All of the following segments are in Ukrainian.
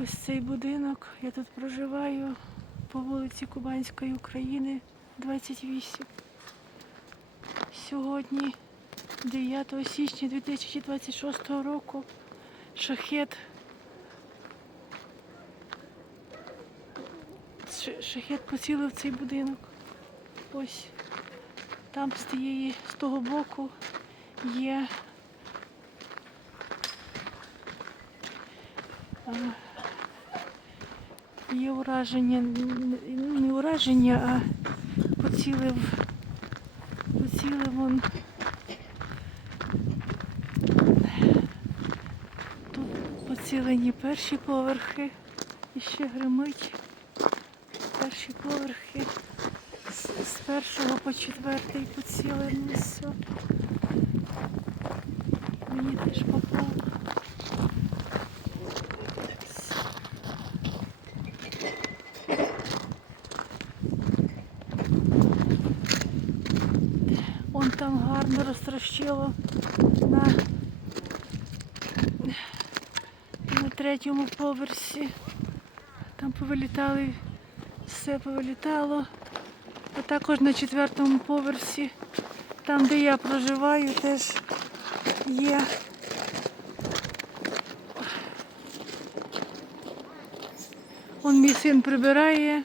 Ось цей будинок. Я тут проживаю по вулиці Кубанської України, 28. Сьогодні, 9 січня 2026 року, шахет. Шахет поцілив цей будинок. Ось там з тієї, з того боку є є ураження, н- н- не ураження, а поцілив, поцілив он. Тут поцілені перші поверхи і ще гримить. Перші поверхи з, з першого по четвертий поцілені все. Мені теж попало. Он там гарно розтрощило на, на третьому поверсі. Там повилітали, все повилітало. А також на четвертому поверсі, там де я проживаю, теж є. Он мій син прибирає.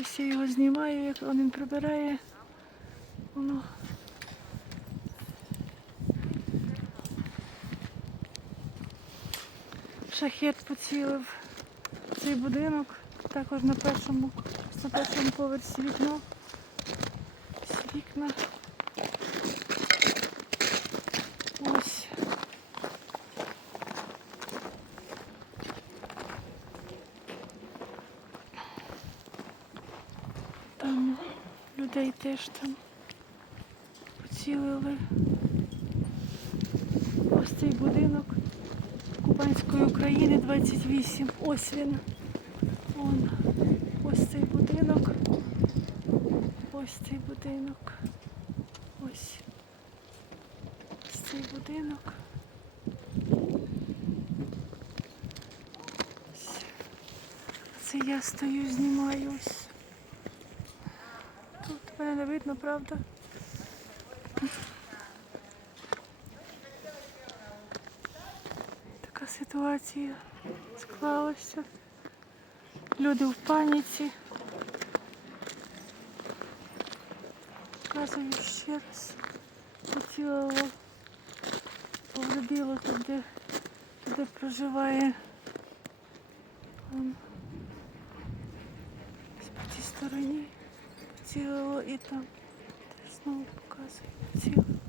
Ось я його знімаю, як він прибирає. Шахет поцілив цей будинок. Також на першому, на першому поверсі вікно. Вікна. Ось. Там людей теж там поцілили. Ось цей будинок Кубанської України 28. Ось він. Он. Ось цей будинок. Ось цей будинок. Ось. Ось цей будинок. Ось. Це я стою, знімаю ось. Тут мене не видно, правда? Ситуація склалася. Люди в паніці. Показую ще раз. Поцілило, повредило туди, де проживає. По цій стороні поцілило і там. Знову показую. Поцілило.